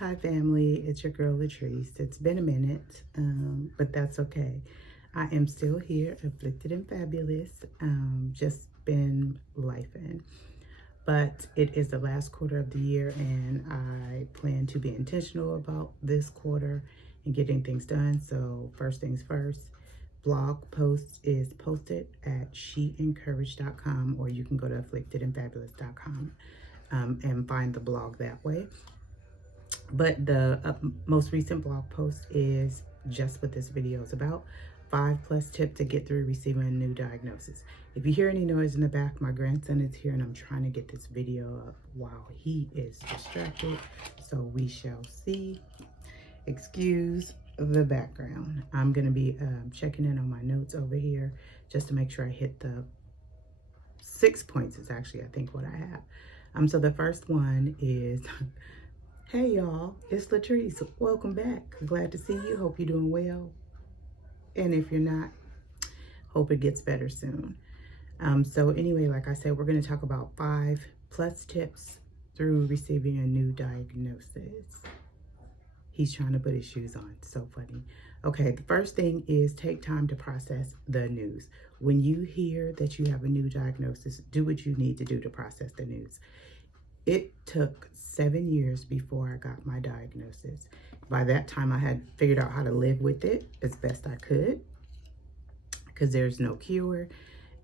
Hi family, it's your girl Latrice. It's been a minute, but that's okay. I am still here, afflicted and fabulous. Just been lifing. But it is the last quarter of the year and I plan to be intentional about this quarter and getting things done. So first things first, blog post is posted at sheencourage.com, or you can go to afflictedandfabulous.com and find the blog that way. But the most recent blog post is just what this video is about. 5+ tips to get through receiving a new diagnosis. If you hear any noise in the back, my grandson is here and I'm trying to get this video up while he is distracted. So we shall see. Excuse the background. I'm going to be checking in on my notes over here just to make sure I hit the 6 points is actually, I think, what I have. So the first one is hey y'all, it's Latrice. Welcome back. Glad to see you. Hope you're doing well. And if you're not, hope it gets better soon. So anyway, like I said, we're going to talk about 5+ tips through receiving a new diagnosis. He's trying to put his shoes on. So funny. Okay, the first thing is take time to process the news. When you hear that you have a new diagnosis, do what you need to do to process the news. It took 7 years before I got my diagnosis. By that time, I had figured out how to live with it as best I could, because there's no cure.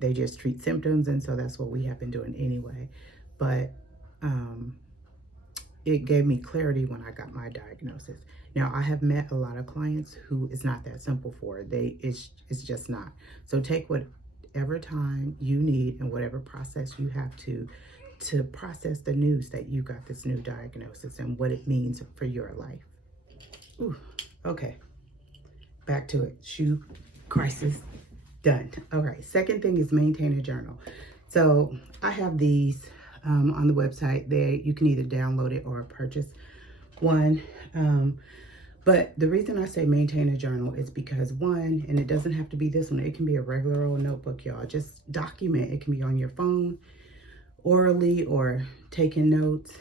They just treat symptoms, and so that's what we have been doing anyway. But it gave me clarity when I got my diagnosis. Now, I have met a lot of clients who it's not that simple for. It's just not. So take whatever time you need and whatever process you have to process the news that you got this new diagnosis and what it means for your life. Ooh, okay, back to it. Shoe crisis done. All right, second thing is maintain a journal. So I have these on the website. You can either download it or purchase one. But the reason I say maintain a journal is because, one, and it doesn't have to be this one, it can be a regular old notebook, y'all. Just document. It can be on your phone, orally, or taking notes,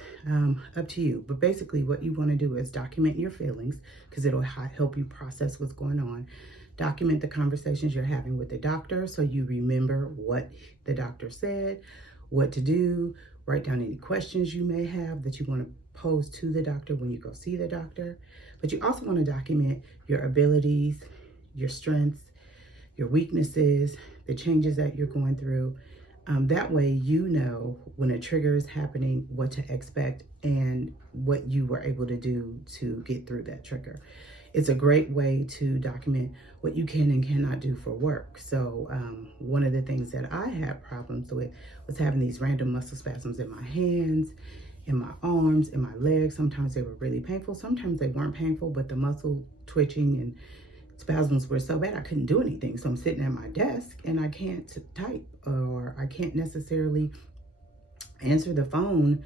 up to you. But basically what you want to do is document your feelings, because it'll help you process what's going on. Document the conversations you're having with the doctor so you remember what the doctor said, what to do. Write down any questions you may have that you want to pose to the doctor when you go see the doctor. But you also want to document your abilities, your strengths, your weaknesses, the changes that you're going through. That way you know when a trigger is happening, what to expect and what you were able to do to get through that trigger. It's a great way to document what you can and cannot do for work. So one of the things that I had problems with was having these random muscle spasms in my hands, in my arms, in my legs. Sometimes they were really painful. Sometimes they weren't painful, but the muscle twitching and spasms were so bad I couldn't do anything. So I'm sitting at my desk and I can't type, or I can't necessarily answer the phone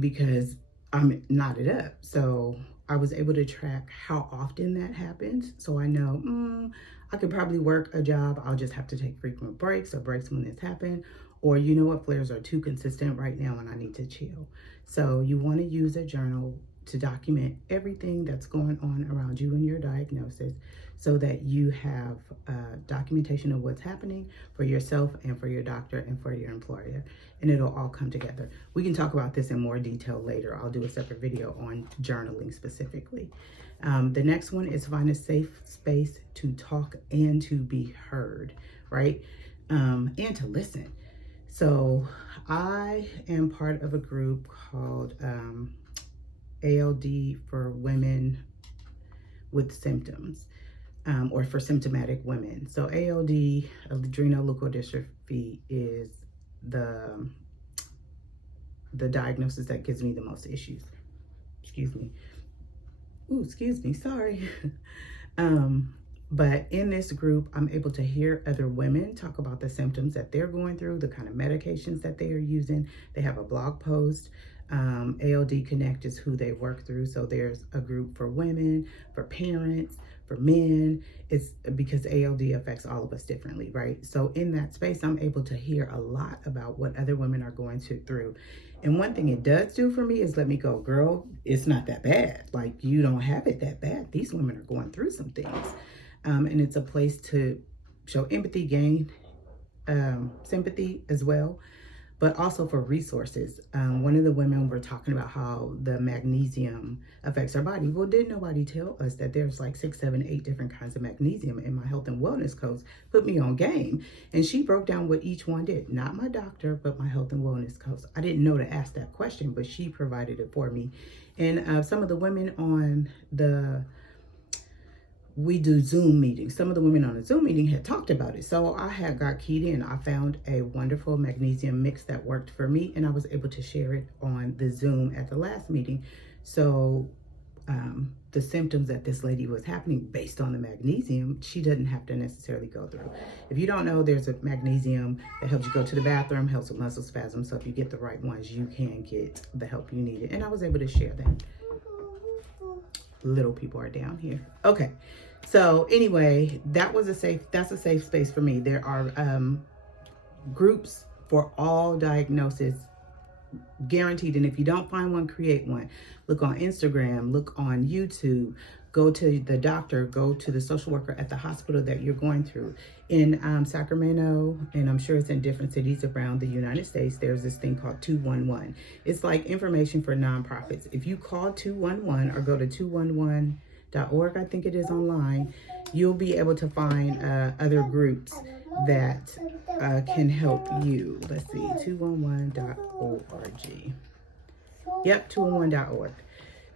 because I'm knotted up. So I was able to track how often that happens. So I know I could probably work a job. I'll just have to take frequent breaks, or breaks when this happens. Or you know what, flares are too consistent right now and I need to chill. So you want to use a journal to document everything that's going on around you and your diagnosis, so that you have documentation of what's happening for yourself and for your doctor and for your employer, and it'll all come together. We can talk about this in more detail later. I'll do a separate video on journaling specifically. The next one is find a safe space to talk and to be heard, right? And to listen. So I am part of a group called ALD for women with symptoms, or for symptomatic women. So ALD, adrenoleukodystrophy, is the diagnosis that gives me the most issues. Excuse me. Ooh, excuse me, sorry. But in this group, I'm able to hear other women talk about the symptoms that they're going through, the kind of medications that they are using. They have a blog post. ALD Connect is who they work through. So there's a group for women, for parents, for men. It's because ALD affects all of us differently, right? So in that space, I'm able to hear a lot about what other women are going through. And one thing it does do for me is let me go, girl, it's not that bad. Like, you don't have it that bad. These women are going through some things. And it's a place to show empathy, gain sympathy as well, but also for resources. One of the women were talking about how the magnesium affects our body. Well, didn't nobody tell us that there's like 6, 7, 8 different kinds of magnesium? In my health and wellness coach put me on game, and she broke down what each one did. Not my doctor, but my health and wellness coach. I didn't know to ask that question, but she provided it for me. And some of the women on we do Zoom meetings. Some of the women on the Zoom meeting had talked about it. So I had got keyed in. I found a wonderful magnesium mix that worked for me, and I was able to share it on the Zoom at the last meeting. So the symptoms that this lady was happening based on the magnesium, she doesn't have to necessarily go through. If you don't know, there's a magnesium that helps you go to the bathroom, helps with muscle spasms. So if you get the right ones, you can get the help you needed. And I was able to share that. Little people are down here. Okay. So anyway, that's a safe space for me. There are groups for all diagnoses guaranteed. And if you don't find one, create one. Look on Instagram, look on YouTube, go to the doctor, go to the social worker at the hospital that you're going through. In Sacramento, and I'm sure it's in different cities around the United States, there's this thing called 211. It's like information for nonprofits. If you call 211 or go to 211.org, I think it is online, you'll be able to find other groups that can help you. Let's see, 211.org. Yep, 211.org.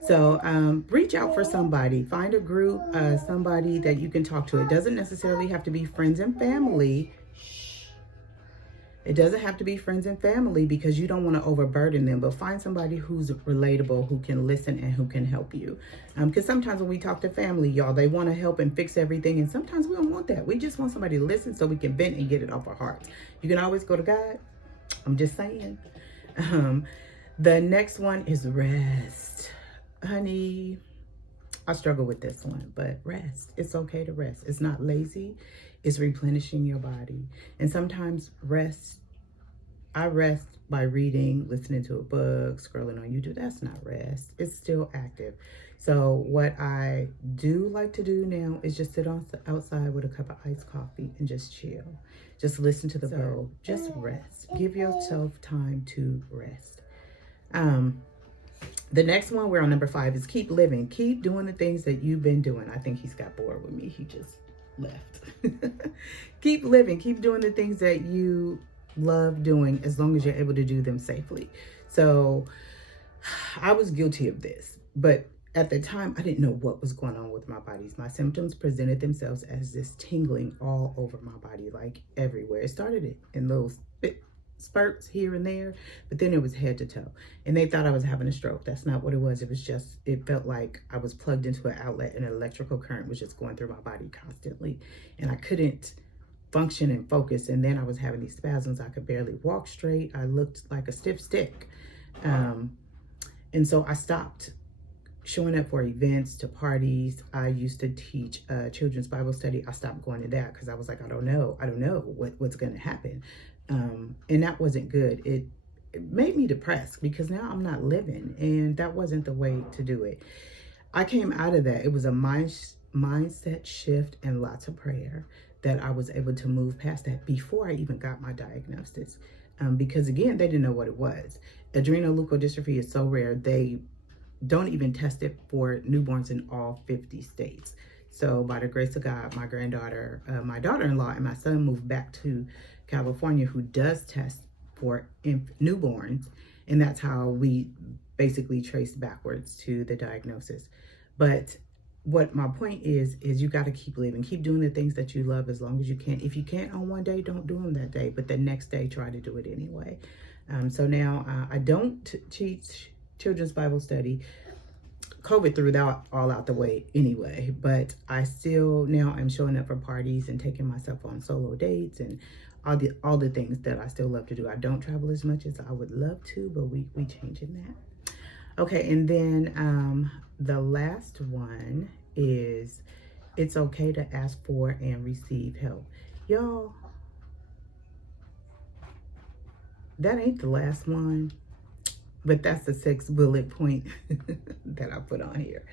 So reach out for somebody, find a group, somebody that you can talk to. It doesn't necessarily have to be friends and family. It doesn't have to be friends and family because you don't want to overburden them, but find somebody who's relatable, who can listen and who can help you. Because sometimes when we talk to family, y'all, they want to help and fix everything. And sometimes we don't want that. We just want somebody to listen so we can vent and get it off our hearts. You can always go to God. I'm just saying. The next one is rest. Honey, I struggle with this one, but rest. It's okay to rest. It's not lazy. It's replenishing your body. And sometimes I rest by reading, listening to a book, scrolling on YouTube. That's not rest. It's still active. So what I do like to do now is just sit outside with a cup of iced coffee and just chill. Just listen to the bird. Just rest. Give yourself time to rest. The next one, we're on number 5, is keep living. Keep doing the things that you've been doing. I think he's got bored with me. He just left. Keep living. Keep doing the things that you love doing as long as you're able to do them safely. So I was guilty of this, but at the time, I didn't know what was going on with my body. My symptoms presented themselves as this tingling all over my body, like everywhere. It started in little spurts here and there, but then it was head to toe. And they thought I was having a stroke. That's not what it was. It was just, it felt like I was plugged into an outlet and an electrical current was just going through my body constantly. And I couldn't function and focus. And then I was having these spasms. I could barely walk straight. I looked like a stiff stick. And so I stopped showing up for events, to parties. I used to teach children's Bible study. I stopped going to that because I was like, I don't know what's going to happen. And that wasn't good. It made me depressed because now I'm not living, and that wasn't the way to do it. I came out of that. It was a mindset shift and lots of prayer that I was able to move past that before I even got my diagnosis. Because again, they didn't know what it was. Adrenoleukodystrophy is so rare. They don't even test it for newborns in all 50 states. So by the grace of God, my granddaughter, my daughter-in-law, and my son moved back to California, who does test for newborns. And that's how we basically traced backwards to the diagnosis. But what my point is you got to keep living, keep doing the things that you love as long as you can. If you can't on one day, don't do them that day, but the next day, try to do it anyway. So now I don't teach children's Bible study. COVID threw that all out the way anyway, but I still now am showing up for parties and taking myself on solo dates and all the things that I still love to do. I don't travel as much as I would love to, but we changing that. Okay, and then the last one is it's okay to ask for and receive help. Y'all, that ain't the last one. But that's the 6th bullet point that I put on here.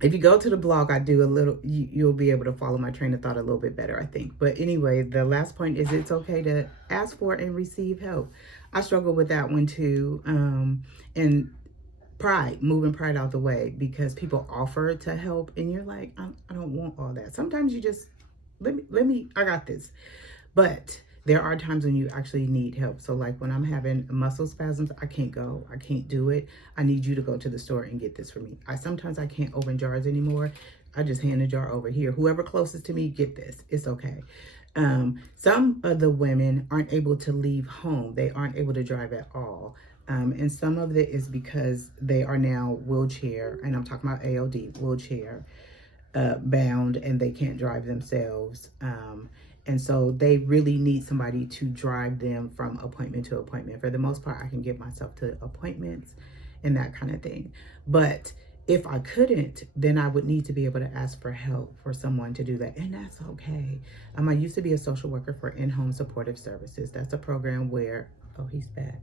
If you go to the blog, I do a little, you'll be able to follow my train of thought a little bit better, I think. But anyway, the last point is it's okay to ask for and receive help. I struggle with that one too. And pride, moving pride out the way, because people offer to help and you're like, I don't want all that. Sometimes you just, I got this. But there are times when you actually need help. So like when I'm having muscle spasms, I can't go, I can't do it. I need you to go to the store and get this for me. Sometimes I can't open jars anymore. I just hand the jar over here. Whoever closest to me, get this. It's okay. Some of the women aren't able to leave home. They aren't able to drive at all. And some of it is because they are now wheelchair, and I'm talking about AOD, wheelchair bound, and they can't drive themselves. And so they really need somebody to drive them from appointment to appointment. For the most part, I can get myself to appointments and that kind of thing. But if I couldn't, then I would need to be able to ask for help for someone to do that. And that's okay. I used to be a social worker for in-home supportive services. That's a program where, oh, he's back.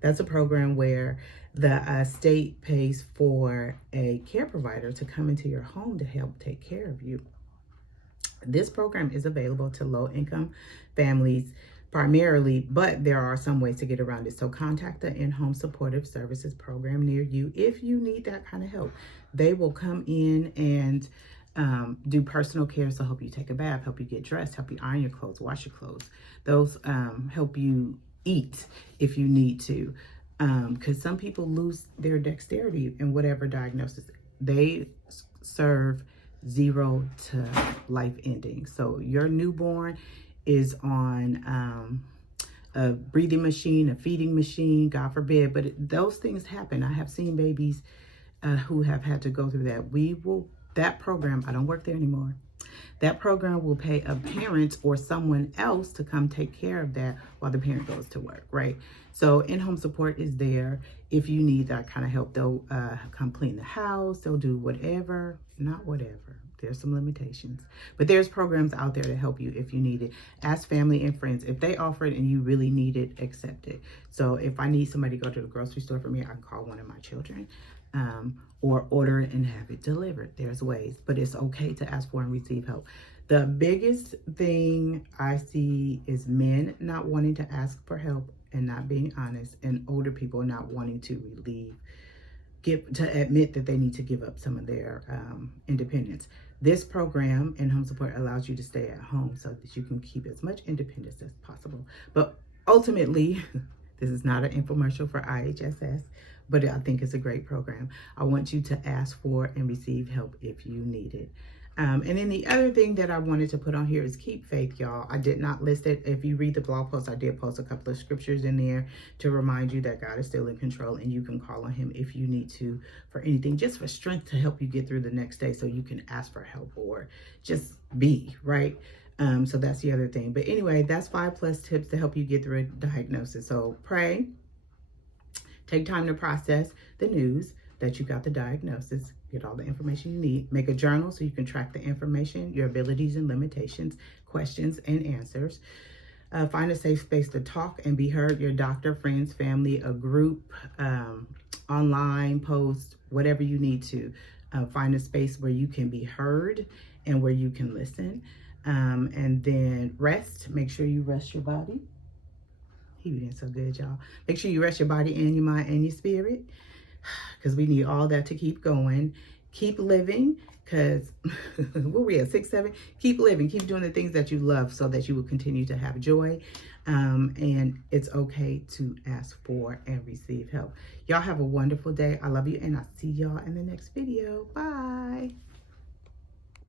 That's a program where the state pays for a care provider to come into your home to help take care of you. This program is available to low-income families primarily, but there are some ways to get around it. So contact the in-home supportive services program near you if you need that kind of help. They will come in and do personal care, so help you take a bath, help you get dressed, help you iron your clothes, wash your clothes. Those help you eat if you need to, because some people lose their dexterity in whatever diagnosis. They serve 0 to life ending. So your newborn is on a breathing machine, a feeding machine, God forbid, but those things happen. I have seen babies who have had to go through that. That program, I don't work there anymore. That program will pay a parent or someone else to come take care of that while the parent goes to work, right? So in-home support is there. If you need that kind of help, they'll come clean the house. They'll do whatever, not whatever. There's some limitations, but there's programs out there to help you if you need it. Ask family and friends. If they offer it and you really need it, accept it. So if I need somebody to go to the grocery store for me, I can call one of my children. Or order it and have it delivered. There's ways, but it's okay to ask for and receive help. The biggest thing I see is men not wanting to ask for help and not being honest, and older people not wanting to admit that they need to give up some of their independence. This program, in-home support, allows you to stay at home so that you can keep as much independence as possible. But ultimately, this is not an infomercial for IHSS, but I think it's a great program. I want you to ask for and receive help if you need it. And then the other thing that I wanted to put on here is keep faith, y'all. I did not list it. If you read the blog post, I did post a couple of scriptures in there to remind you that God is still in control and you can call on him if you need to for anything, just for strength to help you get through the next day so you can ask for help or just be, right? So that's the other thing. But anyway, that's 5+ tips to help you get through a diagnosis. So pray, take time to process the news that you got the diagnosis, get all the information you need, make a journal so you can track the information, your abilities and limitations, questions and answers. Find a safe space to talk and be heard. Your doctor, friends, family, a group, online, post, whatever you need to. Find a space where you can be heard and where you can listen. And then rest. Make sure you rest your body. He doing so good, y'all. Make sure you rest your body and your mind and your spirit, because we need all that to keep going. Keep living, because where we at, 6, 7? Keep living, keep doing the things that you love so that you will continue to have joy. And it's okay to ask for and receive help. Y'all have a wonderful day. I love you, and I'll see y'all in the next video. Bye.